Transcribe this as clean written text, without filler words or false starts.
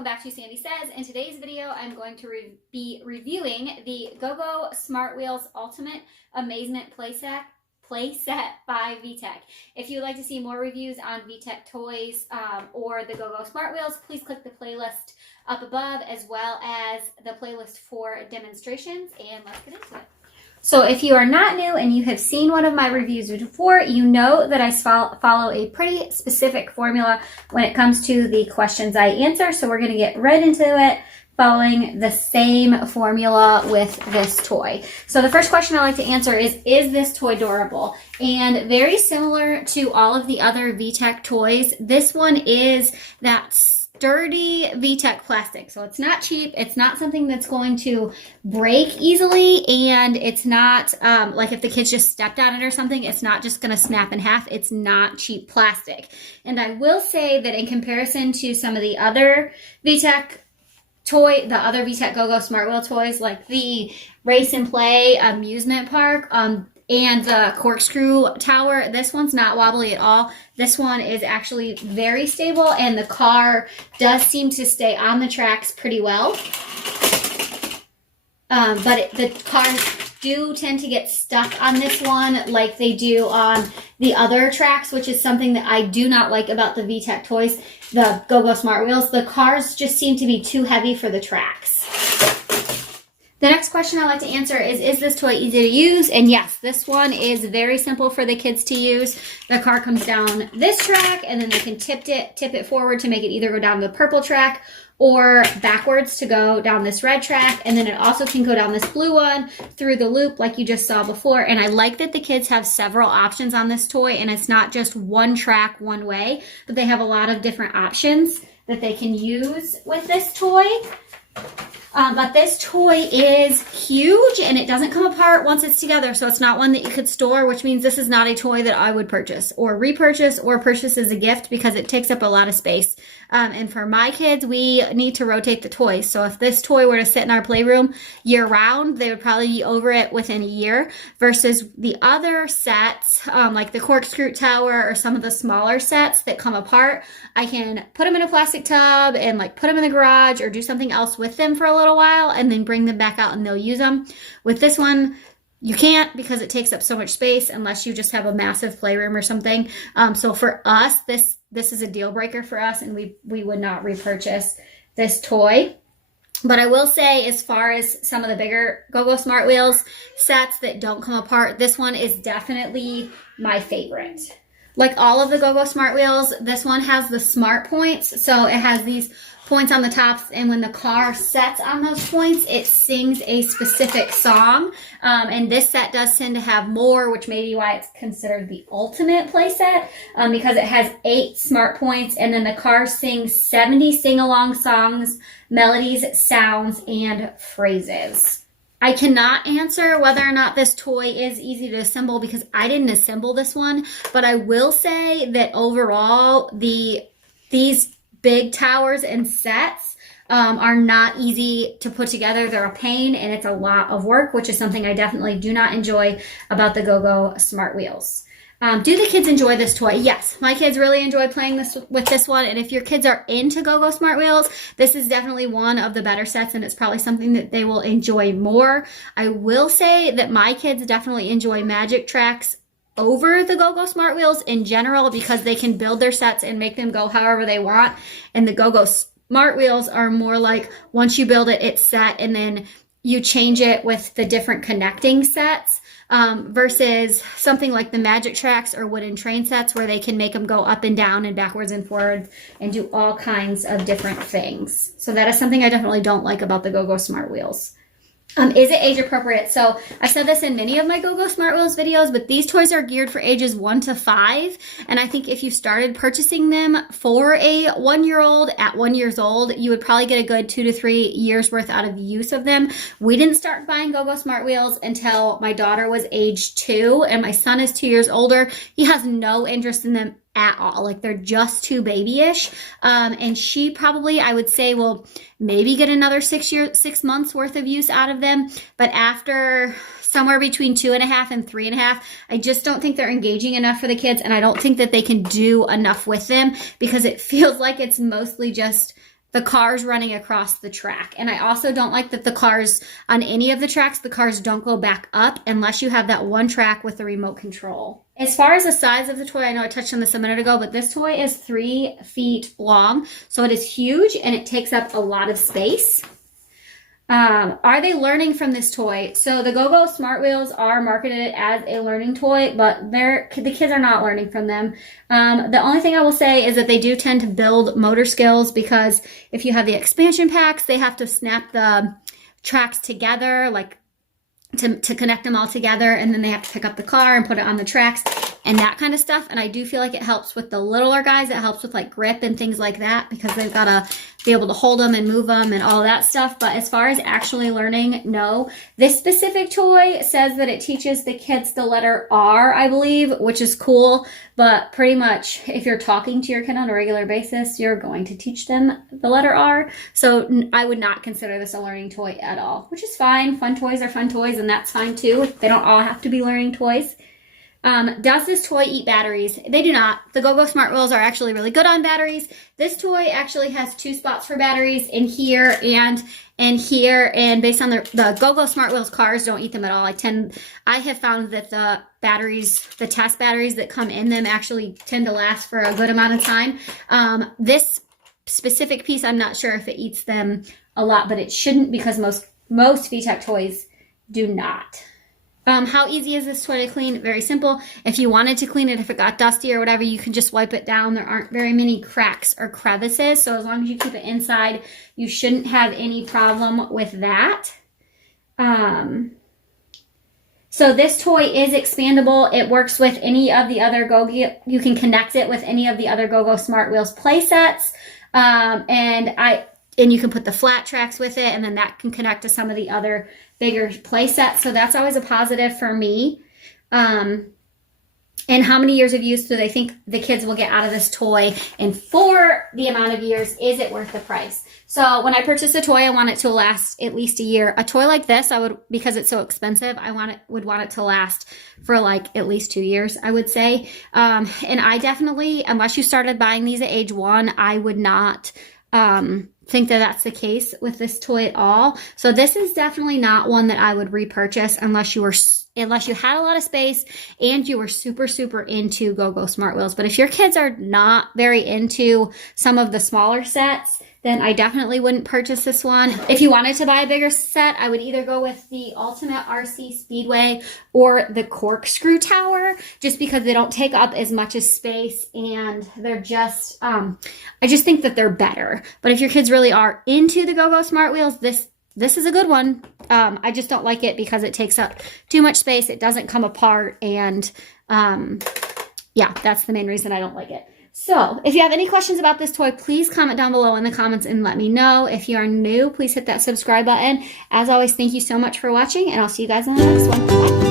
welcome back to Sandy Says. In today's video, I'm going to be reviewing the GoGo Smart Wheels Ultimate Amazement Playset by Vtech. If you would like to see more reviews on Vtech toys or the GoGo Smart Wheels, please click the playlist up above as well as the playlist for demonstrations, and let's get into it. So if you are not new and you have seen one of my reviews before, you know that I follow a pretty specific formula when it comes to the questions I answer. So we're going to get right into it following the same formula with this toy. So the first question I like to answer is this toy durable? And very similar to all of the other Vtech toys, this one is that sturdy Vtech plastic. So it's not cheap. It's not something that's going to break easily. And it's not like if the kids just stepped on it or something, it's not just going to snap in half. It's not cheap plastic. And I will say that in comparison to some of the other Vtech GoGo Smart Wheel toys, like the Race and Play amusement park, and the corkscrew tower, this one's not wobbly at all. This one is actually very stable, and the car does seem to stay on the tracks pretty well. But the cars do tend to get stuck on this one like they do on the other tracks, which is something that I do not like about the Vtech toys, the GoGo Smart Wheels. The cars just seem to be too heavy for the tracks. The next question I like to answer is this toy easy to use? And yes, this one is very simple for the kids to use. The car comes down this track, and then they can tip it forward to make it either go down the purple track or backwards to go down this red track. And then it also can go down this blue one through the loop like you just saw before. And I like that the kids have several options on this toy, and it's not just one track one way, but they have a lot of different options that they can use with this toy. But this toy is huge, and it doesn't come apart once it's together, so it's not one that you could store, which means this is not a toy that I would purchase or repurchase or purchase as a gift because it takes up a lot of space. And for my kids, we need to rotate the toys. So if this toy were to sit in our playroom year round, they would probably be over it within a year, versus the other sets, like the corkscrew tower or some of the smaller sets that come apart. I can put them in a plastic tub and like put them in the garage or do something else with them for a little while and then bring them back out and they'll use them. With this one, you can't, because it takes up so much space unless you just have a massive playroom or something. So for us, this is a deal breaker for us, and we would not repurchase this toy. But I will say, as far as some of the bigger GoGo Smart Wheels sets that don't come apart, this one is definitely my favorite. Like all of the GoGo Smart Wheels, this one has the smart points. So it has these points on the tops, and when the car sets on those points, it sings a specific song. And this set does tend to have more, which may be why it's considered the ultimate playset, because it has 8 smart points, and then the car sings 70 sing-along songs, melodies, sounds, and phrases. I cannot answer whether or not this toy is easy to assemble because I didn't assemble this one, but I will say that overall, these big towers and sets are not easy to put together. They're a pain, and it's a lot of work, which is something I definitely do not enjoy about the GoGo Smart Wheels. Do the kids enjoy this toy? Yes, my kids really enjoy playing with this one, and if your kids are into GoGo Smart Wheels, this is definitely one of the better sets, and it's probably something that they will enjoy more. I will say that my kids definitely enjoy Magic Tracks over the GoGo Smart Wheels in general because they can build their sets and make them go however they want. And the GoGo Smart Wheels are more like, once you build it, it's set, and then you change it with the different connecting sets, versus something like the Magic Tracks or wooden train sets where they can make them go up and down and backwards and forwards and do all kinds of different things. So that is something I definitely don't like about the GoGo Smart Wheels. Is it age appropriate? So I said this in many of my GoGo Smart Wheels videos, but these toys are geared for ages 1 to 5. And I think if you started purchasing them for a 1-year-old at 1 year old, you would probably get a good 2 to 3 years worth out of use of them. We didn't start buying GoGo Smart Wheels until my daughter was age 2, and my son is 2 years older. He has no interest in them at all. Like, they're just too babyish. And she probably, I would say, will maybe get another 6 months worth of use out of them. But after somewhere between 2.5 and 3.5, I just don't think they're engaging enough for the kids. And I don't think that they can do enough with them because it feels like it's mostly just the cars running across the track. And I also don't like that the cars, on any of the tracks, the cars don't go back up unless you have that one track with the remote control. As far as the size of the toy, I know I touched on this a minute ago, but this toy is 3 feet long. So it is huge and it takes up a lot of space. Are they learning from this toy? So the Go-Go Smart Wheels are marketed as a learning toy, but the kids are not learning from them. The only thing I will say is that they do tend to build motor skills, because if you have the expansion packs, they have to snap the tracks together, like to connect them all together, and then they have to pick up the car and put it on the tracks and that kind of stuff. And I do feel like it helps with the littler guys. It helps with like grip and things like that, because they've got to be able to hold them and move them and all that stuff. But as far as actually learning, no. This specific toy says that it teaches the kids the letter R, I believe, which is cool. But pretty much if you're talking to your kid on a regular basis, you're going to teach them the letter R. So I would not consider this a learning toy at all, which is fine. Fun toys are fun toys, and that's fine too. They don't all have to be learning toys. Does this toy eat batteries? They do not. The Go-Go Smart Wheels are actually really good on batteries. This toy actually has 2 spots for batteries, in here and in here. And based on the Go-Go Smart Wheels cars don't eat them at all. I have found that the batteries, the test batteries that come in them, actually tend to last for a good amount of time. This specific piece, I'm not sure if it eats them a lot, but it shouldn't, because most Vtech toys do not. How easy is this toy to clean? Very simple. If you wanted to clean it, if it got dusty or whatever, you can just wipe it down. There aren't very many cracks or crevices, so as long as you keep it inside, you shouldn't have any problem with that. So this toy is expandable. It works with any of the other you can connect it with any of the other Go-Go Smart Wheels play sets. And you can put the flat tracks with it, and then that can connect to some of the other bigger play sets. So that's always a positive for me. And how many years of use do they think the kids will get out of this toy? And for the amount of years, is it worth the price? So when I purchase a toy, I want it to last at least a year. A toy like this, because it's so expensive, would want it to last for like at least 2 years, I would say. And I definitely, unless you started buying these at age 1, I would not think that that's the case with this toy at all. So this is definitely not one that I would repurchase unless you had a lot of space and you were super, super into Go-Go Smart Wheels. But if your kids are not very into some of the smaller sets, then I definitely wouldn't purchase this one. If you wanted to buy a bigger set, I would either go with the Ultimate RC Speedway or the Corkscrew Tower, just because they don't take up as much as space, and they're just, I just think that they're better. But if your kids really are into the Go-Go Smart Wheels, this is a good one. I just don't like it because it takes up too much space. It doesn't come apart, and yeah, that's the main reason I don't like it. So if you have any questions about this toy, please comment down below in the comments and let me know. If you are new, please hit that subscribe button. As always, thank you so much for watching, and I'll see you guys in the next one. Bye.